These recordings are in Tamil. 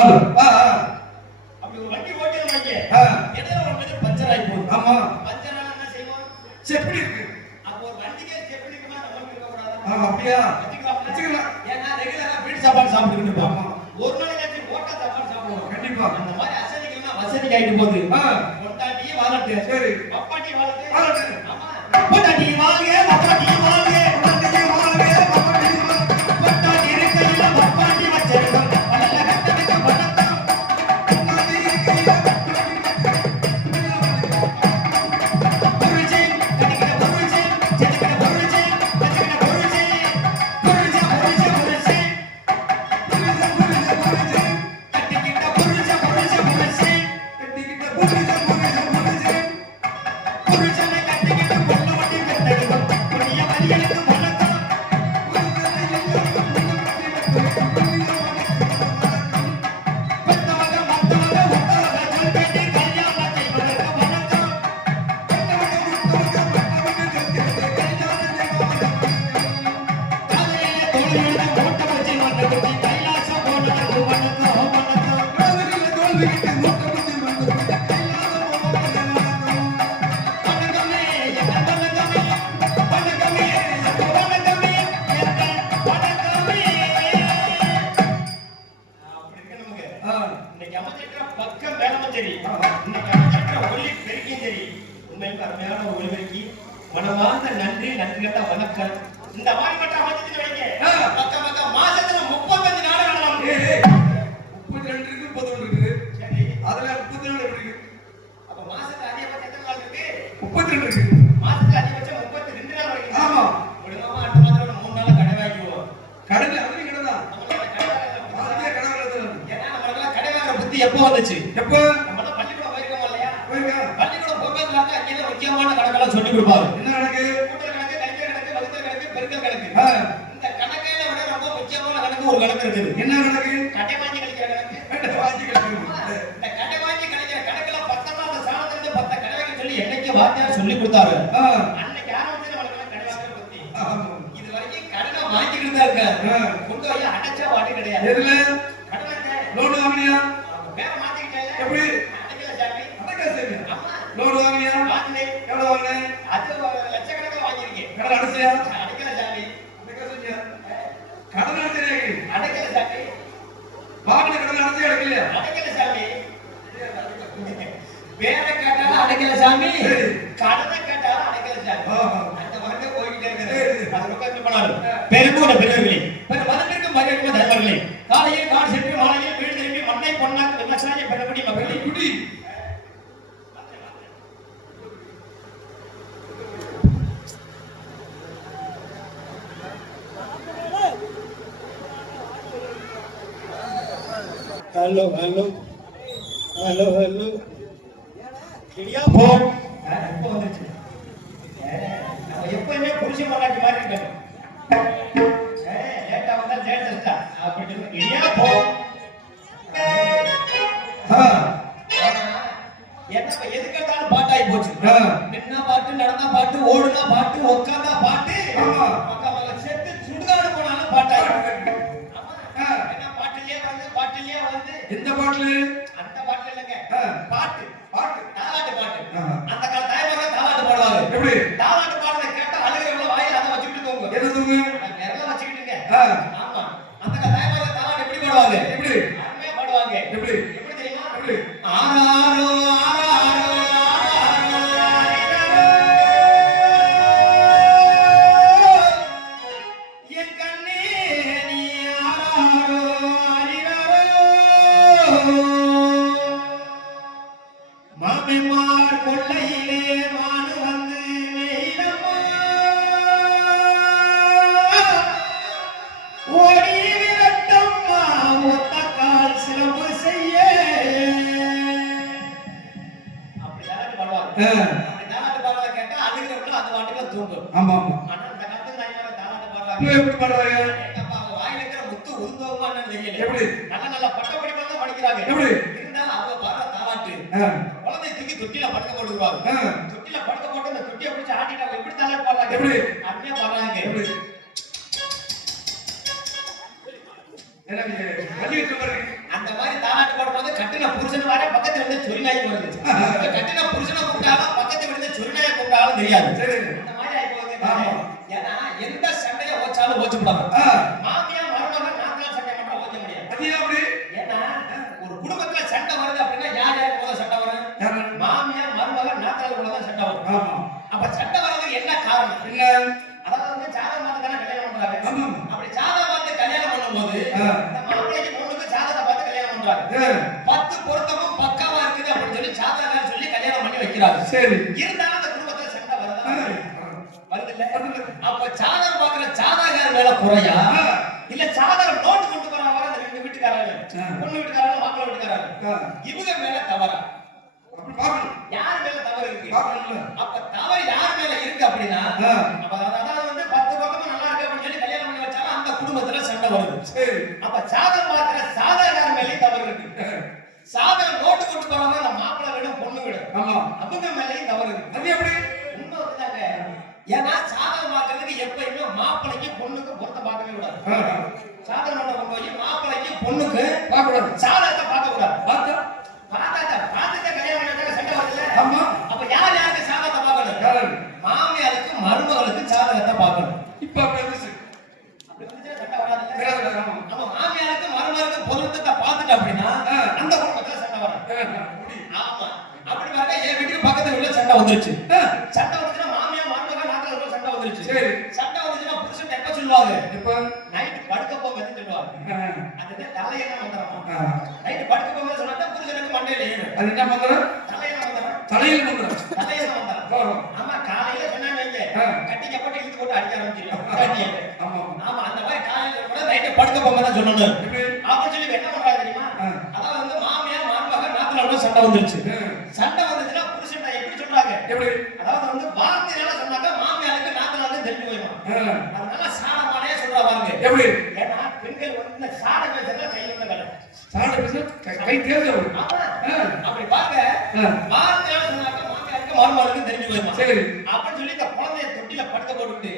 அப்படி ஒரு வண்டி ஓட்டியது வைங்க. எதிர ஒரு பஞ்சர் ஆகி போகுது. ஆமா. பஞ்சர் ஆனா என்ன செய்வோம்? செப்படி இருக்கு. அப்போ ஒரு வண்டிக்கே செப்படி இருக்குமா நமக்கு இருக்க கூடாதா? அப்படியா? வச்சுக்கலாம். ஏன்னா ரெகுலரா வீட்டு சாப்பாடு சாப்பிட்டுட்டு இருப்போம். ஒரு நாளைக்கு ஓட்டா சாப்பாடு சாப்பிடுவோம். கண்டிப்பா. அந்த மாதிரி அசதிகள்லாம் வசதி ஆயிடும் போது பொண்டாட்டி வாழட்டு. சரி. அப்பாட்டி வாழட்டு. வாழட்டு. ஆமா. பொண்டாட்டி வாழ்க, அப்பாட்டி வாழ்க. பொண்டாட்டி வாழ்க, அப்பாட்டி வாழ்க. பொண்டாட்டி இருக்கையில அப்பாட்டி வச்சிருக்கோம். பல்ல கட்டடிக்க வணக்கம். பொண்டாட்டி இருக்கையில புருஷே கடிக்கிற புருஷே செதுக்கிற புருஷே வச்சிக்கிற புருஷே புருஷே புருஷே புருஷே கட்டிக்கிட்ட புருஷே புருஷே புருஷே கட்டிக்கிட்ட புருஷே புருஷே புருஷே புருஷனை கட்டிக்கிட்டு பொண்ணு வண்டி கட்டடிக்கும் புண்ணிய வரியலுக்கு வணக்கம். பெத்தவங்க மத்தவங்க உத்தவங்க சொல்லிட்டு கல்யாணம் செய்வதற்கு வணக்கம். காலையில தோல்வியில மூட்டை வச்சு வந்ததுக்கு கைலாசம் போனதுக்கு வணக்கம் வணக்கம். வணக்கமே எங்க வணக்கமே வணக்கமே எங்க வணக்கமே எங்க வணக்கமே. அப்படி இருக்கு நமக்கு. இன்னைக்கு அமைச்சிருக்கிற பக்கம் வேலமும் சரி, இன்னைக்கு அமைச்சிருக்கிற ஒளி பெருக்கியும் சரி, உண்மைக்கு அருமையான ஒரு ஒளிபெருக்கி. மனமார்ந்த நன்றி நன்றி கேட்ட வணக்கம். இந்த மாதிரி மட்டும் அமைச்சிட்டு வைங்க. பக்கம் பக்கம் மாசத்துல 35 நாள் நடலாம். 32 இருக்கு 31 இருக்கு. சரி. அதுல 34 எப்படி இருக்கு? அப்ப மாசத்துல அதிகபட்சம் எத்தனை நாள் இருக்கு? 32 இருக்கு. மாசத்துல அதிகபட்சம் 32 நாள் வரைக்கும். ஆமா. ஒழுங்காம அடுத்த மாசத்துல 3 நாள் கடை வாங்கிடுவோம். கடை அதுலயும் கடை தான். நம்மளோட கடை அதுலயே கடை வருது. ஏன்னா நம்மளுக்கு கடை வாங்குற புத்தி எப்போ வந்துச்சு? எப்போ? நம்ம பள்ளிக்கூடம் போயிருக்கோம் இல்லையா? போயிருக்கா? பள்ளிக்கூடம் போகிறதுல அங்கே முக்கியமான கணக்கெல்லாம் சொல்லி கொடுப்பாரு. என்ன கணக்கு? கூட்டல் கணக்கு, கழித்தல் கணக்கு, வகுத்தல் கணக்கு, பெருக்கல் கணக்கு. இந்த கணக்கையில விட ரொம்ப முக்கியமான கணக்கு ஒரு கணக்கு இருக்குது. என்ன கணக்கு? கடை வாங்கி கழிக்கிற கணக்கு. கடை வாங்கி கணக்கு. இந்த கடை வாங்கி கழிக்கிற கணக்குல 10 சாணத்துல இருந்து 10 கடை வாங்கி சொல்லி என்னைக்கு வாத்தியார் சொல்லி கொடுத்தாரு. அன்னைக்கு ஆரம்பிச்சு நம்மளுக்கு கடை வாங்குற புத்தி. இது வரைக்கும் கடனை வாங்கிக்கிட்டு தான் இருக்காரு. கொண்டு போய் அடைச்சா வாட்டி கிடையாது. எதுல? கடனை லோன் வாங்கினியா? வேற மாத்திக்கிட்டே. எப்படி? அடைக்கல சாமி. அடக்க சரி. ஆமா. லோன் வாங்கினியா? வாங்கினேன். எவ்வளவு வாங்கின? அது லட்சக்கணக்கில் வாங்கியிருக்கேன். கடன் அடைச்சியா? அடைக்கல சாமி. அடக்க செஞ்சியா? கடன் அடைச்சியா? அடைக்கல சாமி. வாங்கின கடன் அடைச்சியா அடைக்கலையா? அடைக்கல சாமி. வேற கேட்டாலும் அடைக்கல சாமி. கடனை கேட்டாலும் அடைக்கல சாமி. அந்த மாதிரி போய்கிட்டே இருக்குது. அது உட்கார்ந்து போனாரு. பெருங்கூட பெரியவர்களே, பெரு மதத்திற்கும் மரியாதைக்கும் தலைவர்களே, காலையில் காடு சென்று மாலையில் வீடு திரும்பி மண்ணை பொன்னாக்க விவசாய பெறக்கூடிய மக்களை குடி. हेलो हेलो हेलो हेलो இடியா போ. எப்போ வந்துச்சு? நம்ம எப்பவுமே புருஷ மல்லாட்டி மாதிரி இருக்கணும். லேட்டா வந்தா லேட்டஸ்டா அப்படி இடியா போ. என்ன எதுக்கெடுத்தாலும் பாட்டாகி போச்சு. நின்னா பாட்டு, நடந்தா பாட்டு, ஓடுனா பாட்டு, உட்கார்ந்தா பாட்டு, பக்கம் செத்து சுடுகாடு போனாலும் பாட்டாகி. என்ன பாட்டிலேயே வந்து எந்த பாட்டுல? அந்த பாட்டுல இல்லைங்க. பாட்டு பாட்டு தாலாட்டு பாட்டு. அந்த கால தாய்மார்கள் தாலாட்டு பாடுவாங்க. எப்படி? தாலாட்டு பாடுறத கேட்டா அழுகிறவங்க வாயில அதை வச்சுக்கிட்டு தூங்க. என்ன தூங்கு? நிரல வச்சுக்கிட்டுங்க. ஆமா. அந்த கால தாய்மார்கள் தாலாட்டு எப்படி பாடுவாங்க? எப்படி? அருமையா பாடுவாங்க. எப்படி? எப்படி தெரியுமா? எப்படி? ஆராரோ ஆராரோ ஆராரோ என் கண்ணே நீ ஆராரோ ஆரிராரோ மாமிமார் கொள்ளையிலே மானு வந்து மேயிலம்மா ஓடி விரட்டம்மா ஒத்த கால் சிலம்பு செய்ய. அப்படி தாலாட்டு பாடுவாங்க. அப்படி தாலாட்டு பாடுறத கேட்டா அழுகிறவங்க அந்த வாட்டுல தூங்கும். ஆமா ஆமா. ஆனா இந்த காலத்துல தாய்மார்கள் தாலாட்டு இப்போ பாடுறாங்க. எப்படி பாடுறாங்க? எங்கப்பா அவங்க வாயில இருக்கிற முத்து உருந்தவமா என்னன்னு தெரியல. எப்படி? நல்ல பட்ட படிப்பு தான் படிக்கிறாங்க. எப்படி? இருந்தாலும் அவங்க பாடுற தாலாட்டு குழந்தை தூக்கி தொட்டில படுக்க போட்டுருவாங்க. தொட்டில படுக்க போட்டு அந்த தொட்டியை பிடிச்சி ஆட்டிட்டாங்க. எப்படி தாலாட்டு பாடுறாங்க? எப்படி? அருமையா பாடுறாங்க. எப்படி? என்ன நீங்க வண்டி வச்சு பாருங்க. அந்த மாதிரி தாலாட்டு கட்டின புருஷன் வர பக்கத்துல வந்து சொரிநாய் வருது. கட்டின புருஷனை கூப்பிட்டாலும் பக்கத்துல வந்து சொரிநாயை கூப்பிட்டாலும் தெரியாது. சரி. இந்த மாதிரி ஆகி போகுது. ஆமா. ஏன்னா எந்த சண்டையை ஓச்சாலும் ஓச்சுட்டாங்க. மாமியா மருமகன் நாத்தனார் சண்டை மட்டும் ஓச்ச முடியாது. அது ஏன் அப்படி? ஏன்னா ஒரு குடும்பத்துல சண்டை வருது அப்படின்னா யாருக்கு முதல்ல சண்டை வரும்? மாமியா மருமகன் நாத்தனார் தான் சண்டை வரும். ஆமா. அப்ப சண்டை வர்றதுக்கு என்ன காரணம்? என்ன? அதாவது வந்து ஜாதகம் பார்த்து தானே கல்யாணம் பண்றாங்க. ஆமா. அப்படி ஜாதகம் பார்த்து கல்யாணம் பண்ணும்போது இந்த மாப்பிள்ளைக்கு பொண்ணுக்கு ஜாதகத்தை பார்த்து கல்யாணம் பண்றாங்க. 10 பொருத்தமும் பக்காவா இருக்குது அப்படின்னு சொல்லி ஜாதகம் சொல்லி கல்யாணம் பண்ணி வைக்கிறாங்க. சரி. இருந்தாலும் அந்த குடும்பத்துல சண்டை வருது இல்ல? அப்ப ஜாதகம் பார்க்கிற ஜாதகர் மேல குறையா இல்ல ஜாதகம் நோட்டு கொண்டு போறாங்க அந்த ரெண்டு வீட்டுக்காரங்க, பொண்ணு வீட்டுக்காரங்க மாப்பிள்ளை வீட்டுக்காரங்க, இவங்க மேல தவறா? அப்படி பார்க்கணும். யார் மேல தவறு இருக்கு? பார்க்கணும்ல. அப்ப தவறு யார் மேல இருக்கு அப்படின்னா அப்ப அதாவது வந்து 10 பக்கமும் நல்லா இருக்கு அப்படின்னு சொல்லி கல்யாணம் பண்ணி வச்சாலும் அந்த குடும்பத்துல சண்டை வருது. சரி. அப்ப ஜாதகம் பார்க்கிற ஜாதகர் மேலே தவறு இருக்கு. ஜாதகம் நோட்டு கொண்டு போறாங்க அந்த மாப்பிள்ளை வீடும் பொண்ணு வீடும், ஆமா. அவங்க மேலேயும் தவறு இருக்கு. அது எப்படி? உண்மை வந்துட்டாங்க. ஏன்னா ஜாதகம் பார்க்கறதுக்கு எப்பயுமே மாப்பிள்ளைக்கு பொண்ணுக்கு பொருத்தம் பார்க்கவே கூடாது. ஜாதகம் நோட்டை கொண்டு போய் மாப்பிள்ளைக்கு பொண்ணுக்கு பார்க்கக்கூடாது. ஜாதகத்தை பார்க்க கூடாது. பார்த்தா? பார்த்துட்டு கல்யாணம் பண்ணி சண்டை வருதுல்ல? ஆமா. அப்ப யார் யாருக்கு ஜாதகத்தை பார்க்கணும்? யாரு? மாமியாருக்கு மருமகளுக்கு ஜாதகத்தை பார்க்கணும். இப்ப அப்படி இருந்துச்சு. அப்படி இருந்துச்சுன்னா சண்டை வராதுல்ல? வராது. ஆமா. அப்ப மாமியாருக்கு மருமகளுக்கு பொருத்தத்தை பார்த்துட்டு அப்படின்னா அந்த குடும்பத்துல சண்டை வராது. ஆமா. அப்படி பார்த்தா என் வீட்டுக்கு பக்கத்துல உள்ள சண்டை வந்துருச்சு. சண்டை வந்துச்சுன்னா மாமியா மருமக நாட்டுல உள்ள சண்டை வந்துருச்சு. சரி. சண்டை வந்துச்சுன்னா புருஷன் எப்ப சொல்லுவாங்க? இப்ப நைட் படுக்க போகும்போது சொல்லுவாங்க. அது தலையணை மந்திரமா? நைட் படுக்க போகும்போது சொன்னா புருஷனுக்கு மண்டையில ஏறும். அது என்ன மந்திரம்? தலையணை மந்திரம். தலையில் மந்திரம். தலையணை மந்திரம். ஆமா, காலையில சொன்னாங்க கட்டிக்க போட்டு இழுத்து போட்டு அடிக்க ஆரம்பிச்சிடும். ஆமா. ஆமா, அந்த மாதிரி காலையில கூட நைட் படுக்க போகும்போது சொல்லணும் அப்படின்னு சொல்லி என்ன பண்றாங்க தெரியுமா? அதாவது வந்து மாமியா மருமக நாட்டுல உள்ள சண்டை வந்துருச்சு. சண்டை வந்துச்சுன்னா புருஷன் எப்படி சொல்றாங்க? எப்படி? அதாவது வந்து வார்த்தையால சொன்னாக்க மாமியாருக்கு நாத்தனாருக்கு தெரிஞ்சு போயிடும். அதனால சாடமானே சொல்றா பாருங்க. எப்படி? ஏன்னா பெண்கள் வந்து இந்த சாட பேசுறத கையில இருந்த வேலை. சாட பேச கை தேர்ந்து வரும். ஆமா. அப்படி பாருங்க, வார்த்தையால சொன்னாக்க மாமியாருக்கு மருமகளுக்கு தெரிஞ்சு போயிடும். சரி. அப்படின்னு சொல்லி இந்த குழந்தைய தொட்டில படுக்க போட்டுட்டு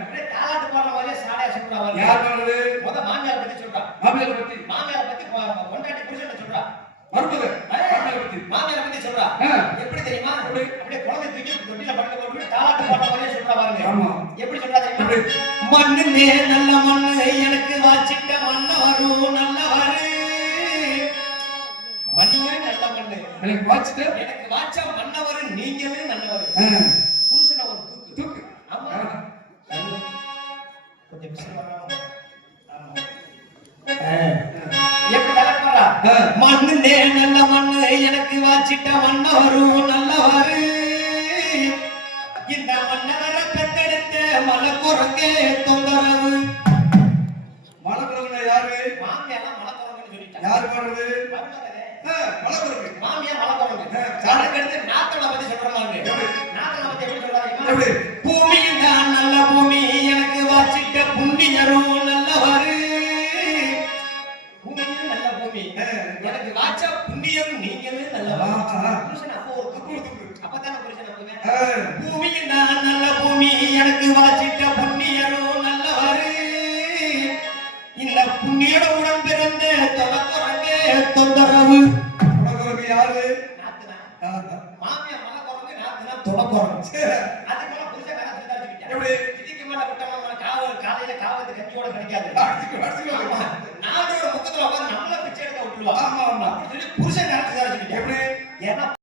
அப்படியே தாலாட்டு பாடுற மாதிரியே சாடையா சொல்றா பாருங்க. யார் பாடுறது? முத மாமியார் பத்தி சொல்றா. மாமியார் பத்தி? மாமியார் பத்தி பொண்டாட்டி புருஷன் சொல்றா. மருமக மாமியார் பத்தி? மாமியார் பத்தி சொல்றா. எப்படி தெரியுமா? அப்படியே குழந்தை தூக்கி தொட்டில படுக்க போட்டுட்டு தாலாட்டு பாடுற மாதிரியே சொல்றா பாருங்க. ஆமா. எப்படி சொல்றா தெரியுமா? மண்ணுலே நல்ல மண்ணு எனக்கு வாச்சிட்ட மன்னவரும் நல்லவரு. மண்ணுலே நல்ல மண்ணு எனக்கு வாச்சிட்ட எனக்கு வாச்ச மன்னவரு நீங்களே நல்லவரு. புருஷனை ஒரு தூக்கு தூக்கு. ஆமா. கொஞ்சம் விஷயம் வரணும். எப்படி தலைப்பறா? மண்ணுலே நல்ல மண்ணு எனக்கு வாச்சிட்ட மன்னவரும் நல்லவரு. இந்த மன்னவரை பெத்தெடுத்த மலக்குரங்கே தொந்தரவு. மலக்குரங்க யாரு? மாமியாலாம் மலக்குரங்கன்னு சொல்லிட்டாங்க. யாரு பாடுறது? மருமகனே. மலக்குரங்க. மாமியா மலக்குரங்க. அதுக்கு அடுத்து நாத்தனை பத்தி சொல்ற மாதிரி. நாத்தனை பத்தி எப்படி சொல்றாங்க? எப்படி? பூமியில் தான் நல்ல பூமி எனக்கு வாச்சிட்ட புண்ணியரும் நல்லவரு. பூமியும் நல்ல பூமி எனக்கு வாச்ச புண்ணியம் நீங்களும் நல்லவரு. புருஷன் அப்போ ஒரு துப்பு அப்பதானே புருஷன் நம்புவேன். பூமியில் தான் நல்ல பூமி எனக்கு வாச்சிட்ட புண்ணியரும் நல்லவரு. இந்த புண்ணியோட உடன் பிறந்த தொலைக்குறங்கே தொந்தரவு. மலக்குரங்க யாரு? நாத்துனா. மாமியா மலக்குறங்க நாத்துனா தொலைக்குறங்க. அதுக்கு மேல புருஷன் கதை சுத்தாச்சுக்கிட்டா. எப்படி? இதுக்கு மேல விட்டோம்னா காலையில காவத்து கஞ்சியோட கிடைக்காது. அடிச்சுக்கோ. நாடோட முக்கத்துல உட்கார்ந்து நம்மள பிச்சை எடுக்க விட்டுருவா. ஆமா ஆமா. அப்படி சொல்லி புருஷன் கதை சுத்தாச்சுக்கிட்டா. எப்படி? ஏன்னா